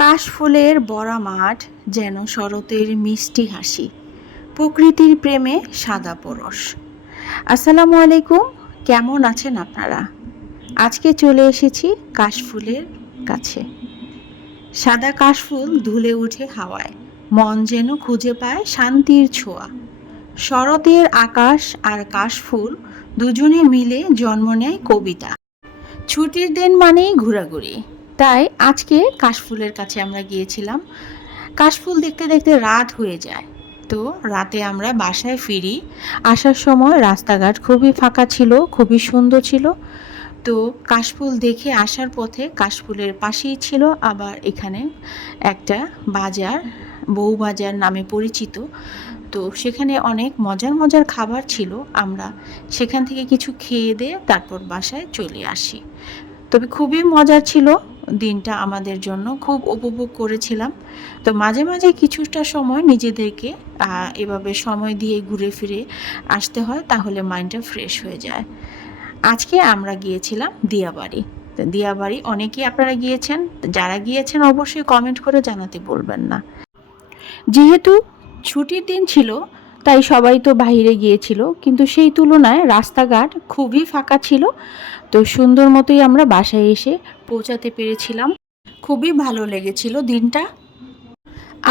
কাশফুলের বড়া মাঠ যেন শরতের মিষ্টি হাসি, প্রকৃতির প্রেমে সাদা পরশ। আসসালামু আলাইকুম, কেমন আছেন আপনারা? আজকে চলে এসেছি কাশফুলের কাছে। সাদা কাশফুল ধুলে উঠে হাওয়ায়, মন যেন খুঁজে পায় শান্তির ছোঁয়া। শরতের আকাশ আর কাশফুল দুজনে মিলে জন্ম নেয় কবিতা। ছুটির দিন মানেই ঘোরাঘুরি। তাই আজকে কাশফুলের কাছে আমরা গিয়েছিলাম। কাশফুল দেখতে দেখতে রাত হয়ে যায়। তো রাতে আমরা বাসায় ফিরি। আসার সময় রাস্তাঘাট খুবই ফাঁকা ছিল, খুবই সুন্দর ছিল। তো কাশফুল দেখে আসার পথে কাশফুলের পাশেই ছিল আবার এখানে একটা বাজার, বউ বাজার নামে পরিচিত। তো সেখানে অনেক মজার মজার খাবার ছিল। আমরা সেখান থেকে কিছু খেয়ে দিয়ে তারপর বাসায় চলে আসি। তবে খুবই মজার ছিল। দিনটা আমাদের জন্য খুব উপভোগ করেছিলাম। তো মাঝে মাঝে কিছুটা সময় নিজেদেরকে এভাবে সময় দিয়ে ঘুরে ফিরে আসতে হয়, তাহলে মাইন্ডটা ফ্রেশ হয়ে যায়। আজকে আমরা গিয়েছিলাম দিয়াবাড়ি। তো দিয়াবাড়ি অনেকেই আপনারা গিয়েছেন, যারা গিয়েছেন অবশ্যই কমেন্ট করে জানাতে বলবেন না। যেহেতু ছুটির দিন ছিল তাই সবাই তো বাইরে গিয়েছিল, কিন্তু সেই তুলনায় রাস্তাঘাট খুবই ফাঁকা ছিল। তো সুন্দর মতোই আমরা বাসায় এসে পৌঁছাতে পেরেছিলাম। খুবই ভালো লেগেছিল দিনটা।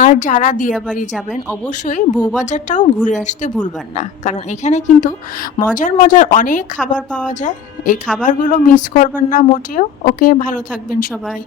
আর যারা দিয়াবাড়ি যাবেন, অবশ্যই বউবাজারটাও ঘুরে আসতে ভুলবেন না। কারণ এখানে কিন্তু মজার মজার অনেক খাবার পাওয়া যায়। এই খাবারগুলো মিস করবেন না মোটেও। ওকে, ভালো থাকবেন সবাই।